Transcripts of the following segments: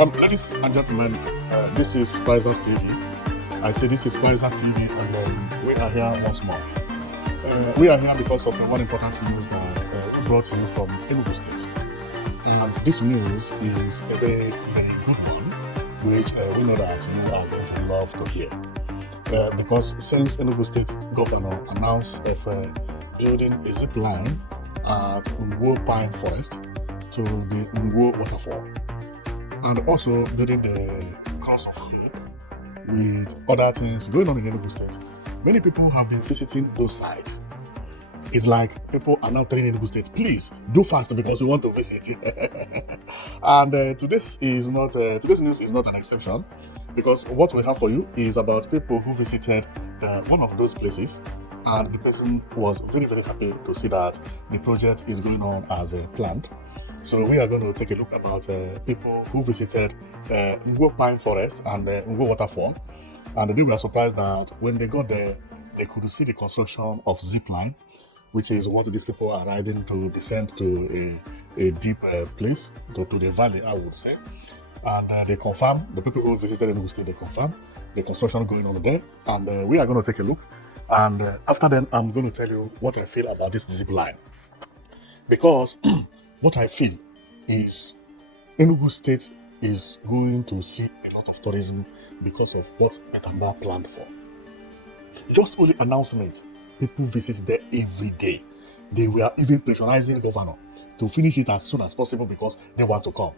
Ladies and gentlemen, this is Prizers TV. I say this is Prizers TV, and we are here once more. We are here because of one important news that we brought to you from Enugu State. And this news is a very, very good one, which we know that you are going to love to hear. Because since Enugu State Governor announced of building a zip line at Ngwo Pine Forest to the Ngwo waterfall, and also building the cross of hope with other things going on in Enugu State. Many people have been visiting those sites. It's like people are now telling Enugu State, please do fast because we want to visit. And today's news is not an exception, because what we have for you is about people who visited one of those places, and the person was very, very happy to see that the project is going on as planned. So we are going to take a look about people who visited Ngwo Pine Forest and Ngwo Waterfall, and they were surprised that when they got there, they could see the construction of Zipline, which is what these people are riding to descend to a deep place, to the valley, I would say. And they confirm, the people who visited Enugu State, they confirm the construction going on there, and we are going to take a look. And after then, I'm going to tell you what I feel about this zip line. Because what I feel is Enugu State is going to see a lot of tourism because of what Etamba planned for. Just only announcement, people visit there every day. They were even pressurizing the governor to finish it as soon as possible because they want to come.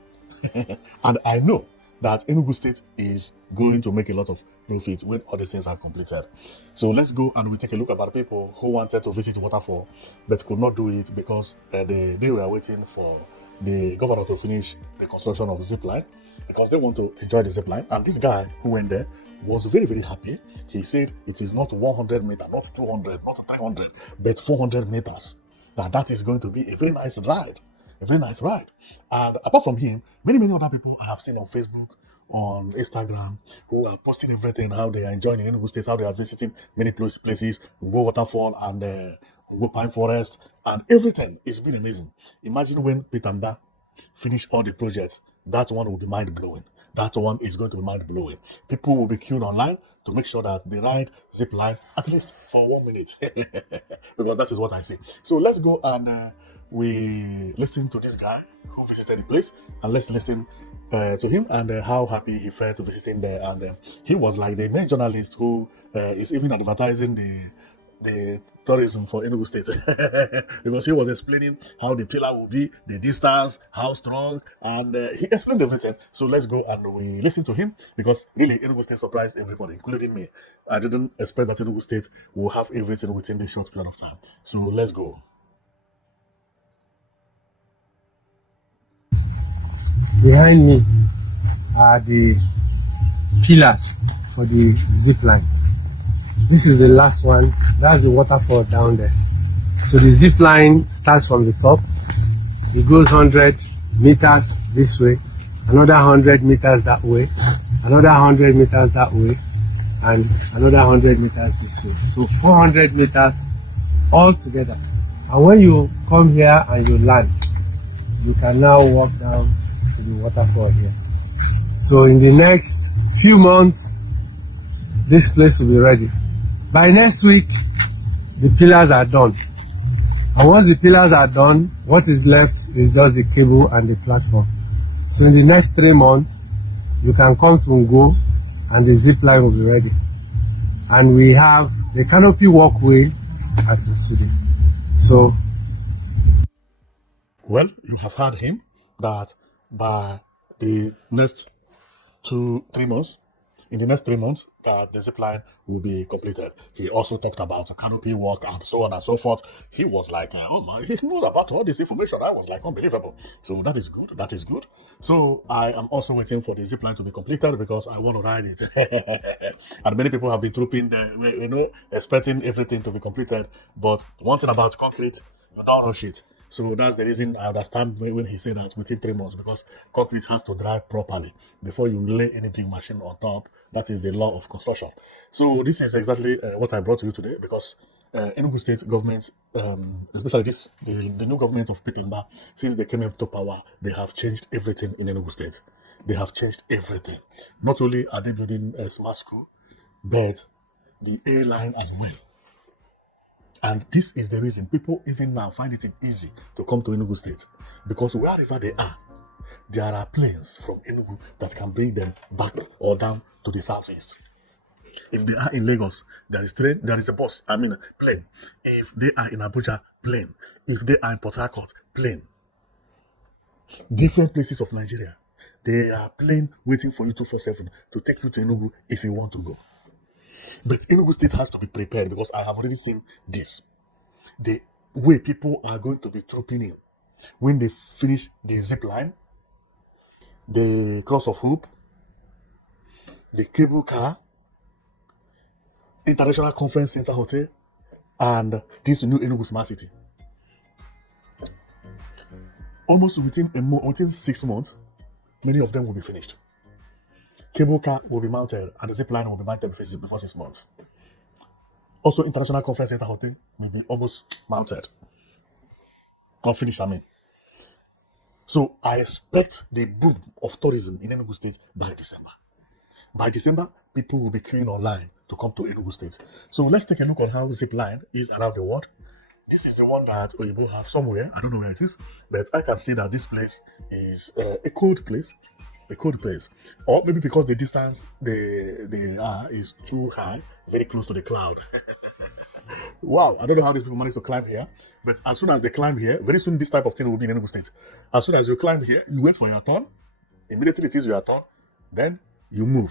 And I know that Enugu State is going to make a lot of profit when all these things are completed. So let's go and we take a look about people who wanted to visit waterfall but could not do it because they were waiting for the governor to finish the construction of the zipline, because they want to enjoy the zipline. And this guy who went there was very, very happy. He said it is not 100 meters, not 200, not 300, but 400 meters. That is going to be a very nice ride. A very nice ride. And apart from him, many, many other people I have seen on Facebook, on Instagram, who are posting everything, how they are enjoying in Enugu State, how they are visiting many places, Ngwo Waterfall and Ngwo Pine Forest, and everything. It's been amazing. Imagine when Pitanda finish all the projects, that one will be mind-blowing. That one is going to be mind-blowing. People will be queuing online to make sure that they ride zip line at least for 1 minute. Because that is what I see. So let's go and we listen to this guy who visited the place, and let's listen to him and how happy he felt visiting there. And he was like the main journalist who is even advertising the tourism for Enugu State because he was explaining how the pillar will be, the distance, how strong, and he explained everything. So let's go and we listen to him, because really Enugu State surprised everybody, including me. I didn't expect that Enugu State will have everything within this short period of time. So let's go. Behind me are the pillars for the zip line. This is the last one. That's the waterfall down there. So the zip line starts from the top. It goes 100 meters this way, another 100 meters that way, another 100 meters that way, and another 100 meters this way. So 400 meters all together. And when you come here and you land, you can now walk down to the waterfall here. So in the next few months, this place will be ready. By next week, the pillars are done. And once the pillars are done, what is left is just the cable and the platform. So in the next 3 months, you can come to Ngwo and the zip line will be ready. And we have the canopy walkway at the studio. So, well, you have heard him that by the next 2-3 months, in the next 3 months, the zip line will be completed. He also talked about a canopy walk and so on and so forth. He was like, oh my, he knows about all this information. I was like, unbelievable. So that is good. That is good. So I am also waiting for the zip line to be completed because I want to ride it. And many people have been trooping there, expecting everything to be completed. But one thing about concrete, you don't rush it. So that's the reason I understand when he said that within 3 months, because concrete has to dry properly before you lay any big machine on top. That is the law of construction. So this is exactly what I brought to you today, because Enugu State government, especially the new government of Pitimba, since they came into power, they have changed everything in Enugu State. They have changed everything. Not only are they building a smart school, but the airline as well. And this is the reason people even now find it easy to come to Enugu State, because wherever they are, there are planes from Enugu that can bring them back or down to the southeast. If they are in Lagos, there is a bus, plane. If they are in Abuja, plane. If they are in Port Harcourt, plane. Different places of Nigeria, there are plane waiting for you 247 to take you to Enugu if you want to go. But Enugu State has to be prepared, because I have already seen this. The way people are going to be trooping in when they finish the Zipline, the Cross of Hope, the cable car, International Conference Center Hotel, and this new Enugu Smart City. Almost within 6 months, many of them will be finished. Cable car will be mounted, and the Zipline will be mounted before 6 months. Also, International Conference Center Hotel will be almost mounted. Not finished, So I expect the boom of tourism in Enugu State by December. By December, people will be queuing online to come to Enugu State. So let's take a look on how Zipline is around the world. This is the one that Oyibo have somewhere. I don't know where it is, but I can see that this place is a cold place. A cold place. Or maybe because the distance they are is too high, very close to the cloud. Wow, I don't know how these people manage to climb here, but as soon as they climb here, very soon this type of thing will be in Enugu State. As soon as you climb here, you wait for your turn. Immediately it is your turn, then you move.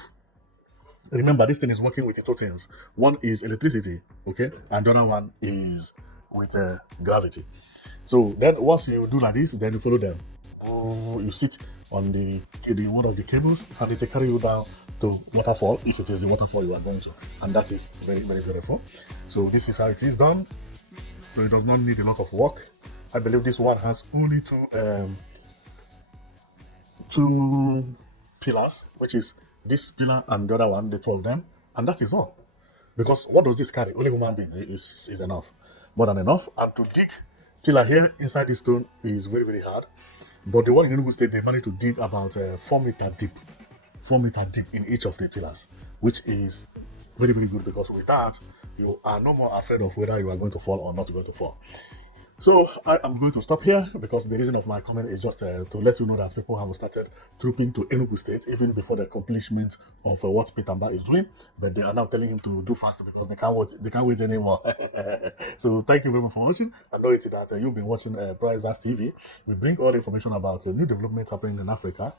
Remember, this thing is working with two things. One is electricity, okay, and the other one is with gravity. So then once you do like this, then you follow them. You sit on the one of the cables, and it will carry you down to waterfall, if it is the waterfall you are going to, and that is very, very beautiful. So this is how it is done. So it does not need a lot of work. I believe this one has only two pillars, which is this pillar and the other one, the two of them, and that is all. Because what does this carry? Only human being is enough, more than enough. And to dig pillar here inside this stone is very, very hard. But the one in Enugu State, they managed to dig about 4 meter deep. 4 meter deep in each of the pillars, which is very, very good, because with that, you are no more afraid of whether you are going to fall or not going to fall. So I am going to stop here, because the reason of my comment is just to let you know that people have started trooping to Enugu State even before the accomplishment of what Pitamba is doing, but they are now telling him to do fast because they can't wait anymore. So thank you very much for watching. I know it's that you've been watching Price TV. We bring all the information about new developments happening in Africa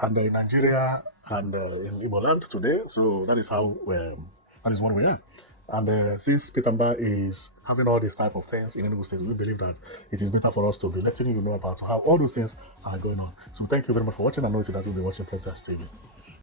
and in Nigeria and in Igbo land today. So that is how that is what we are. And since Pitamba is having all these type of things in Enugu State, we believe that it is better for us to be letting you know about how all those things are going on. So thank you very much for watching. I know that you'll be watching Princess TV.